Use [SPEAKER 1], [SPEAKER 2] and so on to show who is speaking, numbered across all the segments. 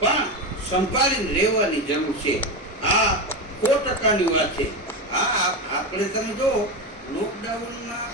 [SPEAKER 1] પણ સંભાળીને રહેવાની જરૂર છે. આ સો ટકાની વાત છે. આ આપણે તમે જો લોકડાઉનમાં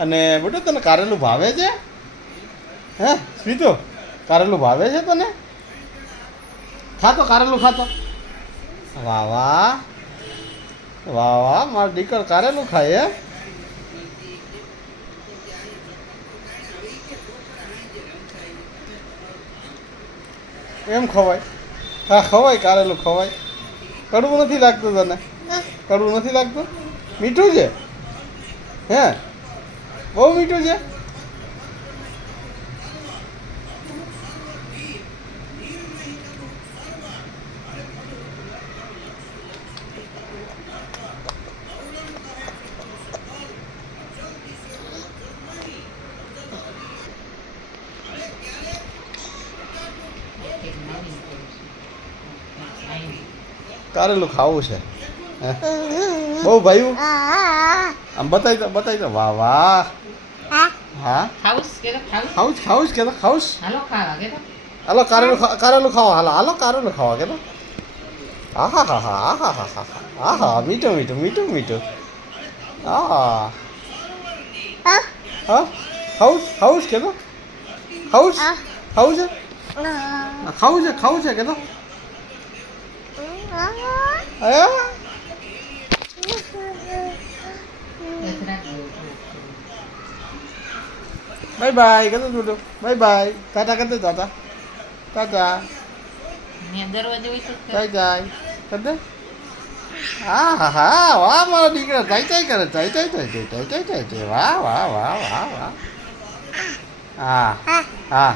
[SPEAKER 2] અને બેટો તને કારેલું ભાવે છે? હે, સ્મિતુ, કારેલું ભાવે છે તને? ખાતો, કારેલું ખાતો. વાહ વાહ. વાહ વાહ, મારો દીકરો કારેલું ખાય, હે? એમ ખવાય. હા, ખવાય કારેલું, ખવાય. કડવું નથી લાગતું તને? કડવું નથી લાગતું? મીઠું છે? હે? બહુ મીઠું છે. કારેલું ખાવું છે? બહુ ભાઈ આમ બતાવી દો બતાવી દો. વાહ વાહ. હા?
[SPEAKER 3] ખાઉસ કે તો ખાઉસ?
[SPEAKER 2] જ કે
[SPEAKER 3] હાલો ખાવા કે
[SPEAKER 2] હાલો કારેલું ખા- કારેલું ખાવા હાલો હાલો કારેલું ખાવા કે આહા હા હા આહા હા હા હા. હા મીઠું મીઠું મીઠું મીઠું. હા? હા? ખાવું જ કે તો? ખાવું છે ખાવું છે ખાવું છે કે તો? હે? બાય બાય કરતો મોટો બાય બાય ટાટા કરતો ટાટા ટાટા બાય બાય કરતો હા હા હા વાહ મારો દીકરા થાય થાય કરે થાય થાય થાય થાય થાય થાય થાય વાહ વાહ વાહ વાહ વાહ હા હા